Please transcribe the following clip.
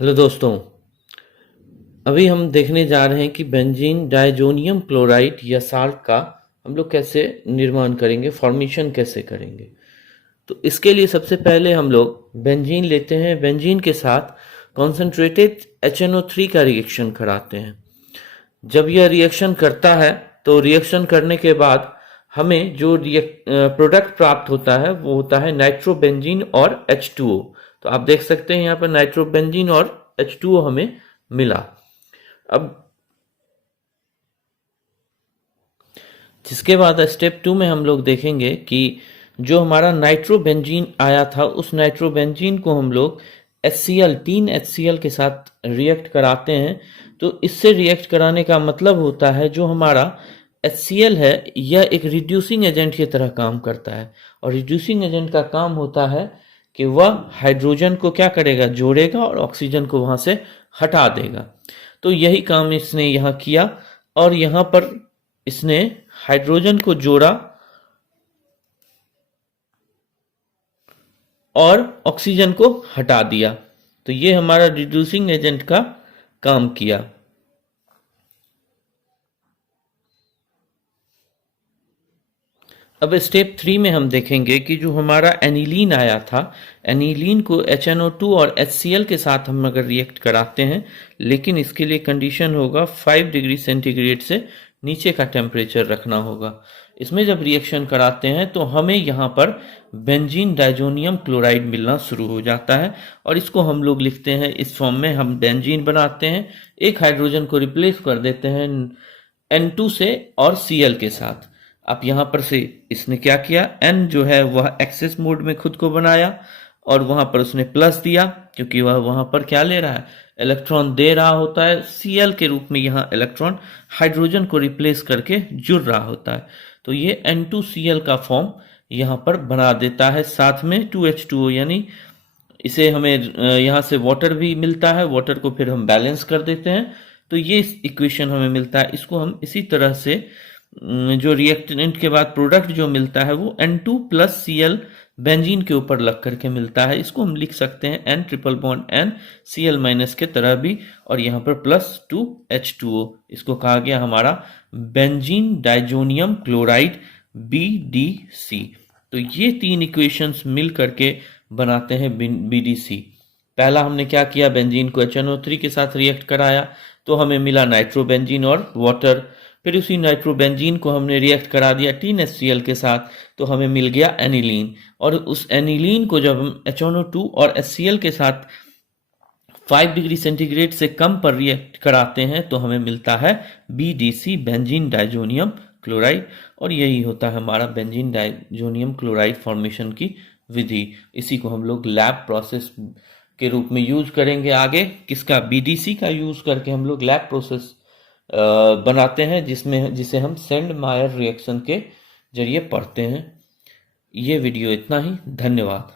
Hello दोस्तों। अभी हम देखने जा रहे हैं कि बेंजीन डायजोनियम क्लोराइड या साल्ट का हम लोग कैसे निर्माण करेंगे, फॉर्मेशन कैसे करेंगे। तो इसके लिए सबसे पहले हम लोग बेंजीन लेते हैं, बेंजीन के साथ कॉन्सेंट्रेटेड HNO3 का रिएक्शन कराते हैं। जब यह रिएक्शन करता है तो रिएक्शन करने के बाद हमें जो प्रोडक्ट प्राप्त होता है वो होता है नाइट्रोबेंजीन और H2O। तो आप देख सकते हैं यहाँ पर नाइट्रोबेंजीन और H2O हमें मिला। अब जिसके बाद स्टेप 2 में हम लोग देखेंगे कि जो हमारा नाइट्रोबेंजीन आया था उस नाइट्रोबेंजीन को हम लोग HCl 3 HCl के साथ रिएक्ट कराते हैं। तो इससे रिएक्ट कराने का मतलब होता है जो हमारा HCl है यह एक रिड्यूसिंग एजेंट की तरह काम करता है, और रिड्यूसिंग एजेंट का काम होता है कि वह हाइड्रोजन को क्या करेगा, जोड़ेगा और ऑक्सीजन को वहां से हटा देगा। तो यही काम इसने यहाँ किया और यहाँ पर इसने हाइड्रोजन को जोड़ा और ऑक्सीजन को हटा दिया। तो ये हमारा रिड्यूसिंग एजेंट का काम किया। अब स्टेप 3 में हम देखेंगे कि जो हमारा एनिलीन आया था, एनिलीन को HNO2 और HCl के साथ हम अगर रिएक्ट कराते हैं, लेकिन इसके लिए कंडीशन होगा 5 डिग्री सेंटीग्रेड से नीचे का टेम्परेचर रखना होगा। इसमें जब रिएक्शन कराते हैं तो हमें यहाँ पर बेंजीन डाइजोनियम क्लोराइड मिलना शुरू हो जाता है, और इसको हम लोग लिखते हैं इस फॉर्म में। हम बेंजीन बनाते हैं, एक हाइड्रोजन को रिप्लेस कर देते हैं N2 से और Cl के साथ। अब यहाँ पर से इसने क्या किया, N जो है वह एक्सेस मोड में खुद को बनाया और वहां पर उसने प्लस दिया, क्योंकि वह वहां पर क्या ले रहा है, इलेक्ट्रॉन दे रहा होता है। Cl के रूप में यहाँ इलेक्ट्रॉन हाइड्रोजन को रिप्लेस करके जुड़ रहा होता है। तो ये N2Cl का फॉर्म यहाँ पर बना देता है। साथ में 2H2O, यानी इसे हमें यहाँ से वाटर भी मिलता है, वाटर को फिर हम बैलेंस कर देते हैं। तो ये इक्वेशन हमें मिलता है। इसको हम इसी तरह से जो रिएक्टेंट के बाद प्रोडक्ट जो मिलता है वो N2 प्लस Cl बेंजीन के ऊपर लग करके मिलता है। इसको हम लिख सकते हैं N triple bond N Cl minus के तरह भी, और यहाँ पर प्लस 2H2O। इसको कहा गया हमारा बेंजीन डाइजोनियम क्लोराइड BDC। तो ये तीन इक्वेशंस मिल करके बनाते हैं BDC। पहला हमने क्या किया, बेंजीन को HNO3 के साथ रिएक्ट कराया तो हमें मिला नाइट्रोबेंजीन और वाटर। फिर उसी नाइट्रोबेंजीन को हमने रिएक्ट करा दिया 3HCl के साथ तो हमें मिल गया एनिलीन। और उस एनिलीन को जब हम HNO2 और HCl के साथ 5 डिग्री सेंटीग्रेड से कम पर रिएक्ट कराते हैं तो हमें मिलता है BDC, बेंजीन डाइजोनियम क्लोराइड। और यही होता है हमारा बेंजीन डाइजोनियम क्लोराइड फॉर्मेशन की विधि। इसी को हम लोग लैब प्रोसेस के रूप में यूज करेंगे आगे। किसका, BDC का यूज करके हम लोग लैब प्रोसेस बनाते हैं, जिसे हम सेंड मायर रिएक्शन के जरिए पढ़ते हैं। ये वीडियो इतना ही, धन्यवाद।